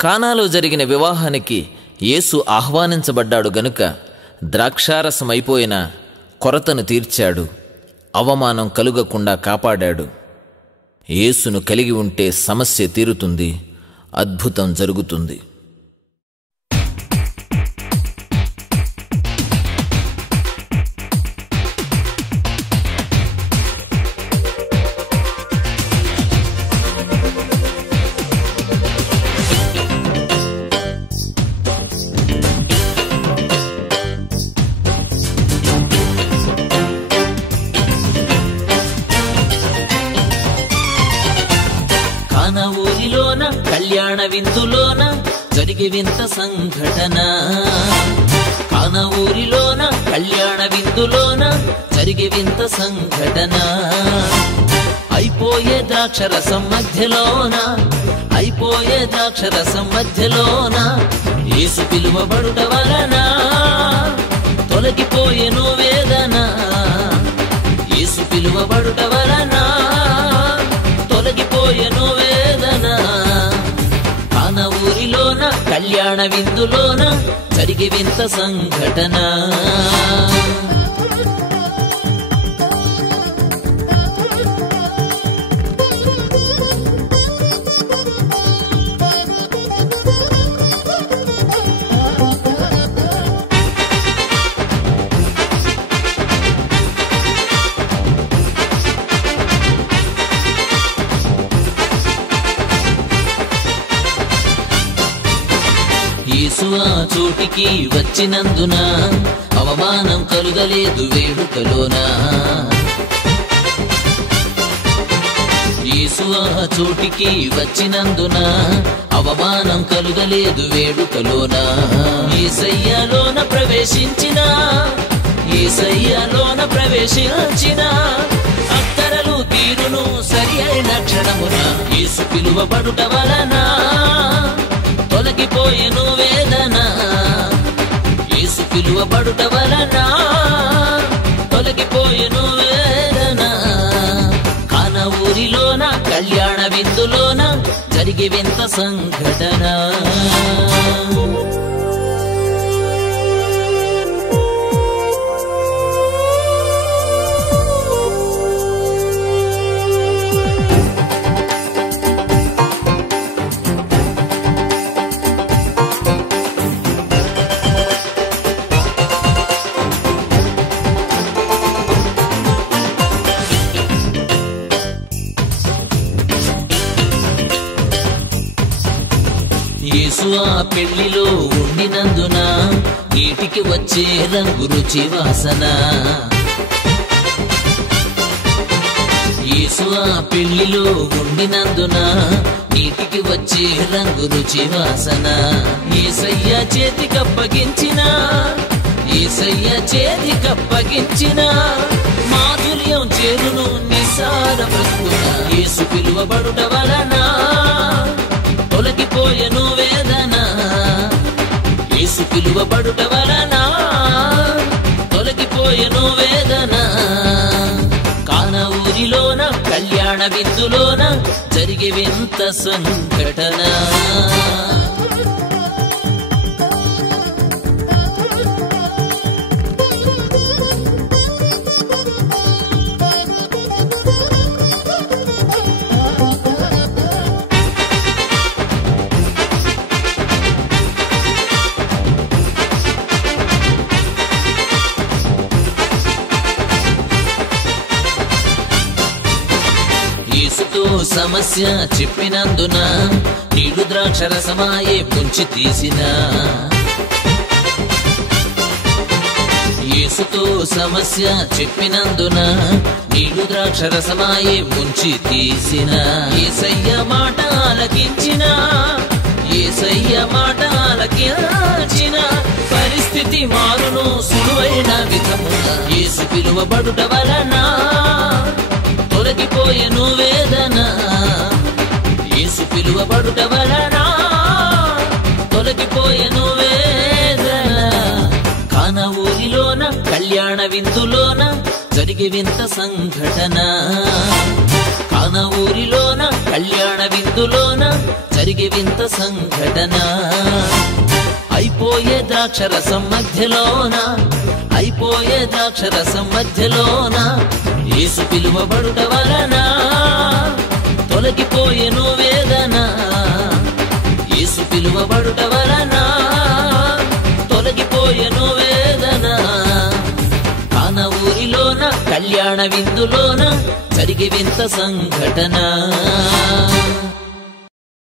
కానాలో జరిగిన వివాహానికి యేసు ఆహ్వానించబడ్డాడు గనుక ద్రాక్షారసమైపోయిన కొరతను తీర్చాడు, అవమానం కలుగకుండా కాపాడాడు. యేసును కలిగి ఉంటే సమస్య తీరుతుంది, అద్భుతం జరుగుతుంది. కానా ఊరిలోన కళ్యాణ విందులోన జరిగే వింత సంఘటన. కానా ఊరిలోన కళ్యాణ విందులోన జరిగే వింత సంఘటన. అయిపోయే ద్రాక్షరసం మధ్యలోన, అయిపోయే ద్రాక్షరసం మధ్యలోన యేసు పిలువబడుట వలన తొలగిపోయెను వేదన. యేసు పిలువబడుట వలన తొలగిపోయెను వేదన. కానా ఊరిలోన కళ్యాణ విందులోన జరిగే వింత సంఘటన. యేసు ఆ చోటికి వచ్చినందున అవమానం కలుగలేదు వేడుకలోన. యేసు ఆ చోటికి వచ్చినందున అవమానం కలుగలేదు వేడుకలోన. యేసయ్యలోన ప్రవేశించిన, యేసయ్యలోన ప్రవేశించిన అత్తరలు తీరును సరి అయిన క్షణమున యేసు పిలువబడుట వలన తొలగిపోయెను వేదన. యేసు పిలువబడుట వలన తొలగిపోయెను వేదన. కానా ఊరిలోన కళ్యాణ విందులోన జరిగే వింత సంఘటన. యేసు ఆ పెళ్లిలో ఉండినందున నీటికి వచ్చే రంగు రుచి వాసన. యేసు ఆ పెళ్లిలో ఉండినందున నీటికి వచ్చే రంగు రుచి వాసన. యేసయ్య చేతికప్పగించిన, యేసయ్య చేతికప్పగించిన మాధుర్యం చేరును నిస్సార బ్రతుకున. యేసు పిలువబడుట వలన తొలగిపోయెను వేదన. యేసు పిలువబడుట వలన తొలగిపోయెను వేదన. కానా ఊరిలోన కళ్యాణ విందులోన జరిగే వింత సంఘటన. యేసుతో సమస్య చెప్పినందున నీళ్లు ద్రాక్షరసమాయే ముంచి తీసిన. యేసుతో సమస్య చెప్పినందున నీళ్లు ద్రాక్షరసమాయే ముంచి తీసిన. యేసయ్య మాట ఆలకించిన, యేసయ్య మాట ఆలకించిన పరిస్థితి మారును సులువైన విధమున. యేసు పిలువబడుట వలన తొలగిపోయెను వేదన. యేసు పిలువబడుట వలన తొలగిపోయెను వేదన. కానా ఊరిలోన కళ్యాణ విందులోన జరిగే వింత సంఘటన. కానా ఊరిలోన కళ్యాణ విందులోన జరిగే వింత సంఘటన. అయిపోయే ద్రాక్షరసం మధ్యలోన, అయిపోయే ద్రాక్షరసం మధ్యలోన యేసు పిలువబడుట వలన తొలగిపోయెను వేదన. యేసు పిలువబడుట వలన తొలగిపోయెను వేదన. కానా ఊరిలోన కళ్యాణ విందులోన జరిగే వింత సంఘటన.